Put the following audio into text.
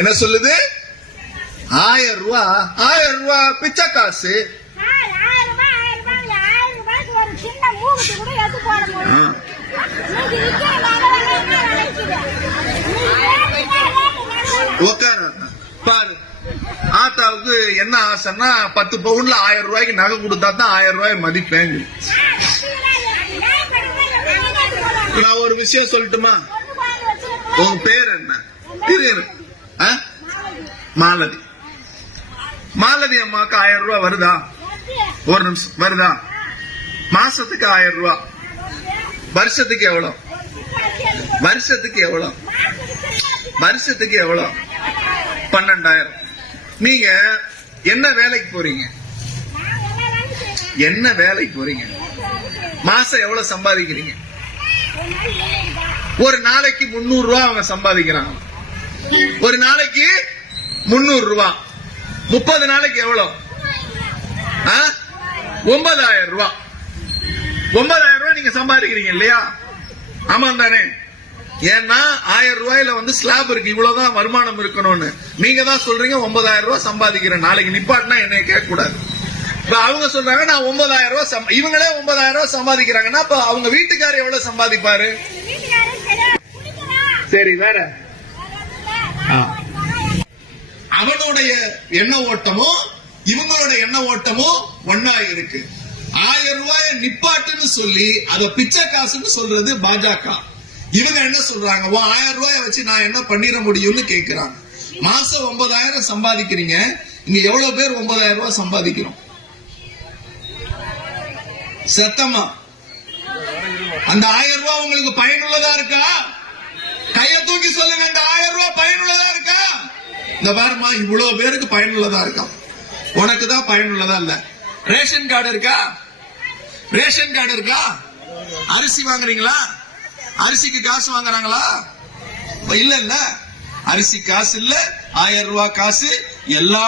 என்ன சொல்லுது? 1000 ரூபாய், 1000 ரூபாய் பிச்சை காசு. பாரு, ஆத்தாவுக்கு என்ன ஆசைன்னா 10 பவுன்ல 1000 ரூபாய்க்கு நகை கொடுத்தா தான் 1000 ரூபாய் மதிப்பேன். நான் ஒரு விஷயம் சொல்லட்டுமா? உங்க பேர் என்ன? மாலதி. மாலதி அம்மாவுக்கு 1000 ரூபாய் வருதா? ஒரு நிமிஷம், வருதா? மாசத்துக்கு 1000 ரூபாய். வருஷத்துக்கு எவ்வளவு? வருஷத்துக்கு எவ்வளவு? வருஷத்துக்கு எவ்வளவு? 12,000. நீங்க என்ன வேலைக்கு போறீங்க? என்ன வேலைக்கு போறீங்க? மாசம் எவ்வளவு சம்பாதிக்கிறீங்க? ஒரு நாளைக்கு 300 ரூபாய் அவங்க சம்பாதிக்கிறாங்க. ஒரு நாளைக்கு 300 ரூபாய். 30 நாளைக்கு எவ்வளவு? 9,000 ரூபாய். 9,000 ரூபாய் நீங்க சம்பாதிக்கிறீங்க இல்லையா? ஆமா தானே? ஏன்னா 1000 ரூபாயில ஸ்லாப் இருக்கு, இவ்வளவுதான் வருமானம் இருக்கணும்னு. நீங்க தான் சொல்றீங்க 9,000 ரூபாய் சம்பாதிக்கிறேன். நாளைக்கு நிப்பாட்டினா என்னைய கேட்க கூடாது. இப்ப அவங்க சொல்றாங்க நான் 9,000 ரூபாய், இவங்களே 9,000 ரூபாய் சம்பாதிக்கிறாங்கன்னா அப்ப அவங்க வீட்டுக்காரர் எவ்வளவு சம்பாதிப்பாரு? சரி, வேற அவனுடைய எண்ண ஓட்டமும் இவங்களுடைய எண்ண ஓட்டமும் ஒன்னா இருக்கு. 1000 ரூபாய் நிப்பாட்டுன்னு சொல்லி அத பிச்சை காசுன்னு சொல்றது பாஜக. இவங்க என்ன சொல்றாங்க? 1000 ரூபாய் வச்சு நான் என்ன பண்ணிட முடியும்னு கேக்குறாங்க. மாசம் 9,000 சம்பாதிக்கிறீங்க. இங்க எவ்வளவு பேர் 9,000 ரூபாய் சம்பாதிக்கிறோம்? சத்தமா அந்த 1000 ரூபாய் உங்களுக்கு பயனுள்ளதா இருக்கா? கைய தூக்கி சொல்லுங்க. அந்த 1000 ரூபாய் பயனுள்ளதா இருக்கா? இந்த பாருமா, இவ்வளவு பேருக்கு பயனுள்ளதா இருக்கா? உனக்கு தான் பயனுள்ளதா இல்ல. ரேஷன் கார்டு இருக்கா? ரேஷன் கார்டு இருக்கா? அரிசி வாங்குறீங்களா? அரிசிக்கு காசு வாங்குறாங்களா? இல்ல இல்ல, அரிசி காசு இல்ல, 1000 ரூபாய் காசு எல்லா